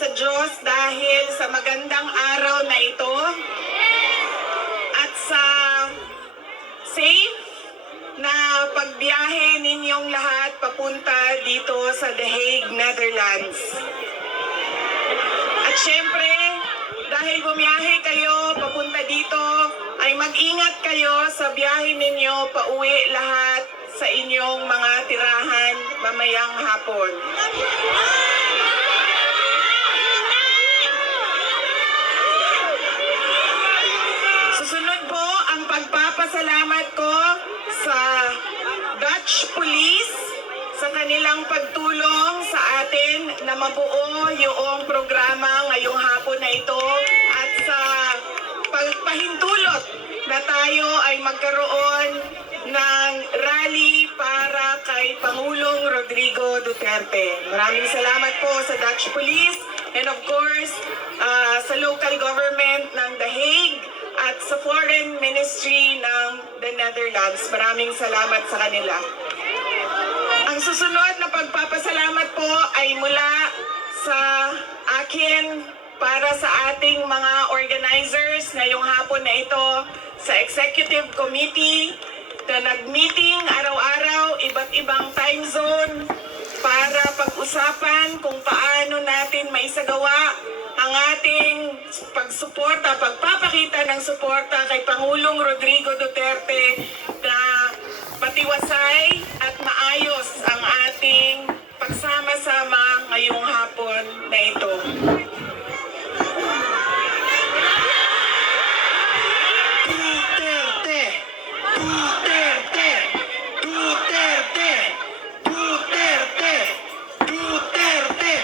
sa Diyos dahil sa magandang araw na ito at sa safe na pagbiyahe ninyong lahat papunta dito sa The Hague, Netherlands. At syempre, dahil bumiyahe kayo papunta dito, ay mag-ingat kayo sa biyahe ninyo pauwi lahat sa inyong mga tirahan mamayang hapon. Susunod po ang pagpapasalamat ko sa Dutch Police sa kanilang pagtulong sa atin na mabuo yung programa ngayong hapon na ito at sa pagpahintulot na tayo ay magkaroon ng rally para kay Pangulong Rodrigo Duterte. Maraming salamat po sa Dutch Police and of course ah, sa local government ng The Hague at sa Foreign Ministry ng the Netherlands. Maraming salamat sa kanila. Ang susunod na pagpapasalamat po ay mula sa akin para sa ating mga organizers ngayong hapon na ito sa Executive Committee na nag-meeting araw-araw, iba't ibang time zone para pag-usapan kung paano natin maisagawa ang ating pagsuporta, pagpapakita ng suporta kay Pangulong Rodrigo Duterte na patiwasay at maayos ang ating pagsama-sama ngayong hapon na ito. Duterte! Duterte! Duterte! Duterte! Duterte!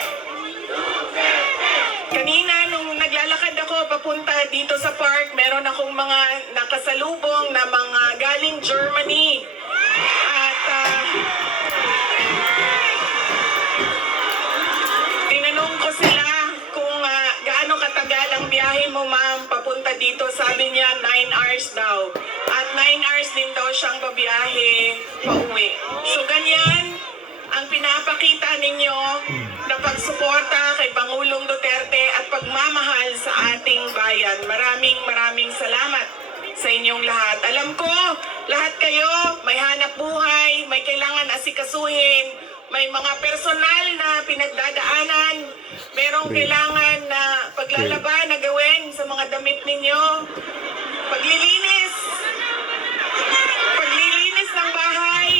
Kanina nung naglalakad ako papunta dito sa park, meron akong mga nakasalubong na mga galing Germany. At ah, tinanong ko sila kung ah, gaano katagal ang biyahe mo ma'am papunta dito. Sabi niya 9 hours daw. At 9 hours din daw siyang babiyahe pauwi. So ganyan ang pinapakita ninyo na pagsuporta kay Pangulong Duterte at pagmamahal sa ating bayan. Maraming maraming salamat sa inyong lahat. Alam ko, lahat kayo may hanap buhay, may kailangan asikasuhin, may mga personal na pinagdadaanan, merong kailangan na paglalaban na gawin sa mga damit ninyo, paglilinis, paglilinis ng bahay,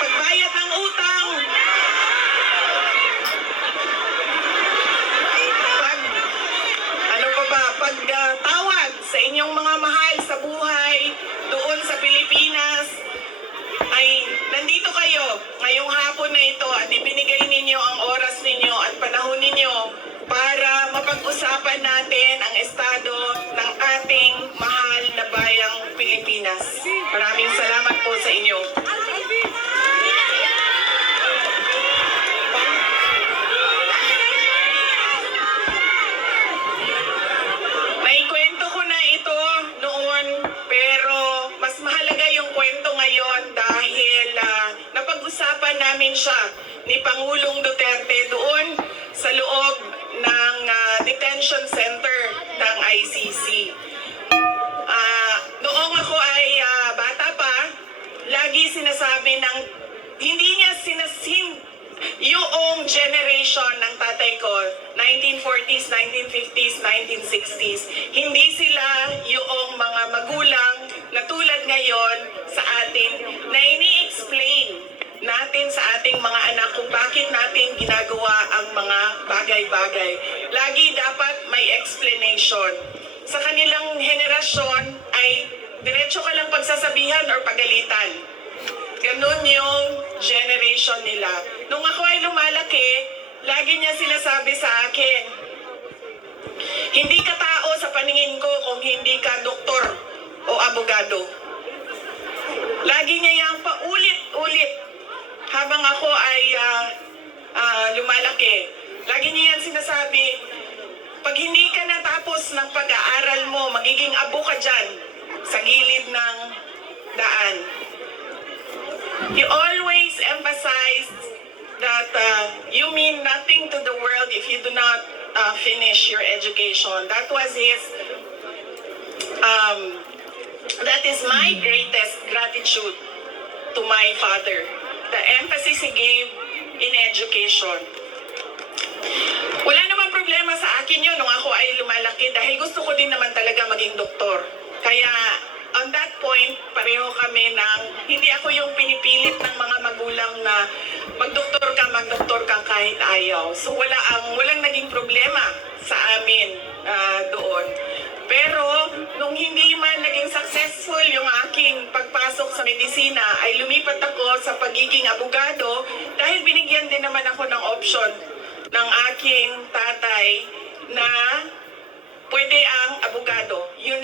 pagbayad ng utang, pag, ano pa ba, pagtawag sa inyong mga mahal sa buhay doon sa Pilipinas, ay nandito kayo ngayong hapon na ito at ibinigay siya ni Pangulong Duterte doon sa loob ng ah, detention center ng ICC. Ah, noong ako ay ah, bata pa, lagi sinasabi ng hindi niya sinasin yung generation ng tatay ko, 1940s, 1950s, 1960s, hindi sila yung mga magulang ating mga anak kung bakit natin ginagawa ang mga bagay-bagay. Lagi dapat may explanation. Sa kanilang henerasyon ay diretso ka lang pagsasabihan or pagalitan. Ganun yung generation nila. Nung ako ay lumalaki, lagi niya sinasabi sa akin, hindi ka tao sa paningin ko kung hindi ka doktor o abogado. Lagi niya yung paulit-ulit habang ako ay ah, ah, lumalaki. Lagi niya yan sinasabi, pag hindi ka natapos ng pag-aaral mo, magiging abo ka dyan sa gilid ng daan. He always emphasized that uh, you mean nothing to the world if you do not uh, finish your education. That was his, um, that is my greatest gratitude to my father. The emphasis he gave in education. Wala namang problema sa akin yun nung ako ay lumalaki dahil gusto ko din naman talaga maging doktor. Kaya on that point, pareho kami ng hindi ako yung pinipilit ng mga magulang na magdoktor ka, magdoktor ka kahit ayaw. So wala ang walang naging problema sa amin ah, doon. Pero nung hindi man naging successful yung aking pagpasok sa medisina, ay lumipat ako sa pagiging abogado dahil binigyan din naman ako ng option ng aking tatay na pwede ang abogado. Yun